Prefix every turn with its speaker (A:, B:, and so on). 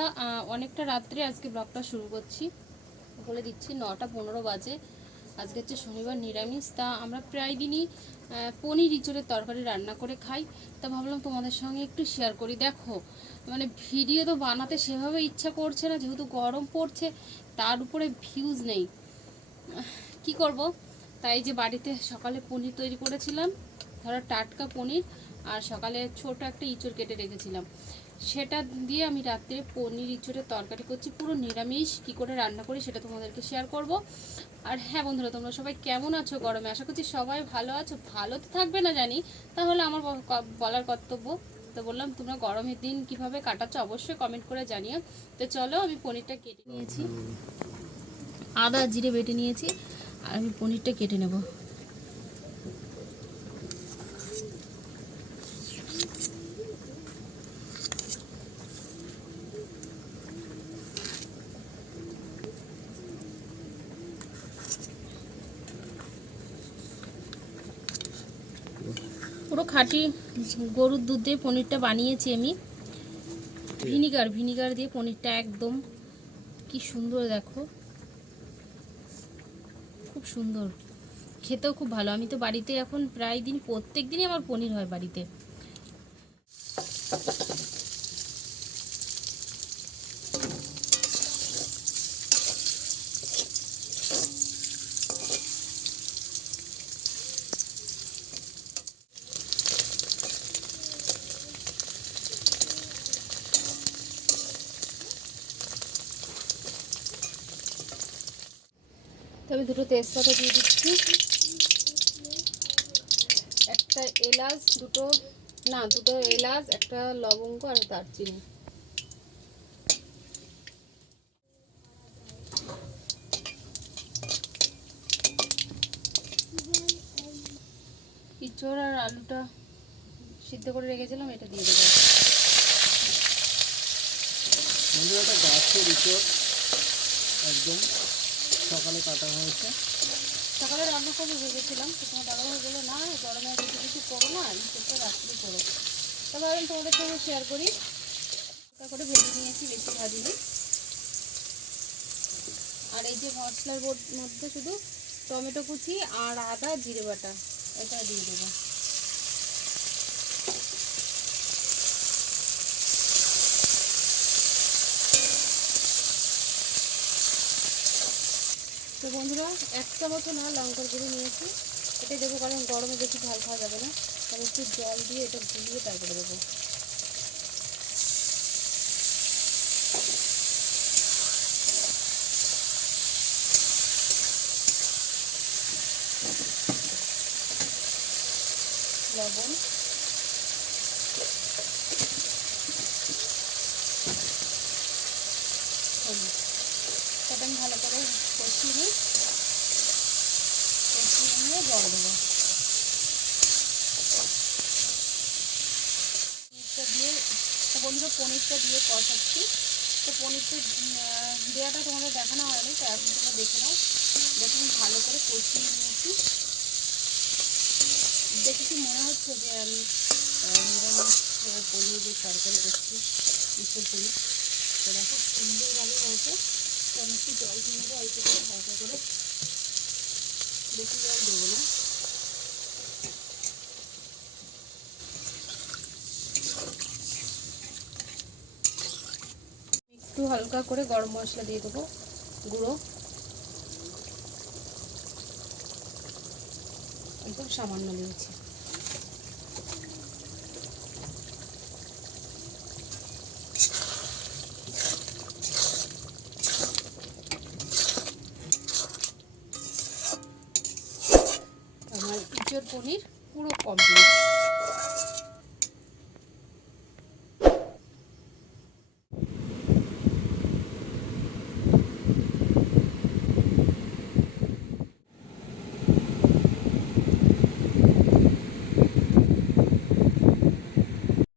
A: বন্ধুরা অনেকটা রাত্রে আজকে ব্লগটা শুরু করছি। বলে দিচ্ছি, নটা পনেরো বাজে। আজকে হচ্ছে শনিবার নিরামিষ। তা আমরা প্রায় দিনই পনির ইঁচড়ের তরকারি রান্না করে খাই। তা ভাবলাম তোমাদের সঙ্গে একটু শেয়ার করি। দেখো মানে ভিডিও তো বানাতে সেভাবে ইচ্ছা করছে না, যেহেতু গরম পড়ছে, তার উপরে ভিউজ নেই। কি করব? তাই যে বাড়িতে সকালে পনির তৈরি করেছিলাম, ধরো টাটকা পনির, আর সকালে ছোট একটা ইঁচড় কেটে রেখেছিলাম। সেটা দিয়ে আমি রাত্রে পনির, ইঁচড়ের তরকারি করছি। পুরো নিরামিষ। কি করে রান্না করি সেটা তোমাদেরকে শেয়ার করব। আর হ্যাঁ বন্ধুরা, তোমরা সবাই কেমন আছো গরমে? আশা করছি সবাই ভালো আছো। ভালো তো থাকবে না জানি। তাহলে আমার বলার কর্তব্য। তো বললাম, তোমরা গরমের দিন কীভাবে কাটাচ্ছ অবশ্যই কমেন্ট করে জানিও। তো চলো, আমি পনিরটা কেটে নিয়েছি। আদা, জিরে বেটে নিয়েছি। আর আমি পনিরটা কেটে নেব। পুরো খাঁটি গরুর দুধ দিয়ে পনিরটা বানিয়েছি আমি। ভিনিগার ভিনিগার দিয়ে পনিরটা একদম। কি সুন্দর দেখো। খুব সুন্দর। খেতেও খুব ভালো। আমি তো বাড়িতে এখন প্রায় দিন, প্রত্যেক দিনই আমার পনির হয় বাড়িতে। আমি দুটো তেজপাতা দিয়ে দিচ্ছি। একটা এলাচ, দুটো, না, দুটো এলাচ, একটা লবঙ্গ আর দারচিনি। ইঁচড় আর আলুটা সিদ্ধ করে রেখেছিলাম, এটা দিয়ে দেবো।
B: একটা গাছের একদম। সকালে কাটা হয়েছে।
A: সকালে রান্না করে ভেবেছিলাম তো তোমার হয়ে বলল, না গরমে কিছু কিছু করো না সেটা রাত্রি করো। তবে আমি তোমাদের সঙ্গে শেয়ার করি। হালকা করে ভেজে নিয়েছি, বেশি ভাজিনি। আর এই যে মশলার মধ্যে শুধু টমেটো কুচি আর আদা, জিরে বাটা, এটা দিয়ে দেবো। বন্ধুরা, এক চামচ না লঙ্কার গুঁড়ো নিয়েছি। এটা দেবো কারণ গরমে বেশি ঝাল খাওয়া যাবে না। তাহলে একটু জল দিয়ে এটা গুলিয়ে তারপরে দেবো। লবণ হলুদ সেটা আমি ভালো করে কষিয়ে নিই কষিয়ে নিয়ে জল দেবো। পনিরটা দিয়ে বন্ধুরা পনিরটা দিয়ে কষাচ্ছি। তো পনিরটা দেওয়াটা তোমাদের দেখানো হয়নি, তো এখন তোমরা দেখে নাও। দেখুন, ভালো করে কষিয়ে নিয়েছি। দেখে কি মনে হচ্ছে যে আমি নিরামিষ পনির যে তরকারি করছি ঈশ্বর পনির? তো দেখো, সুন্দরভাবে জল হালকা করে একটু হালকা করে গরম মশলা দিয়ে দেবো গুঁড়ো। একদম সামান্য দিয়েছি। পনির পুরো কমপ্লিট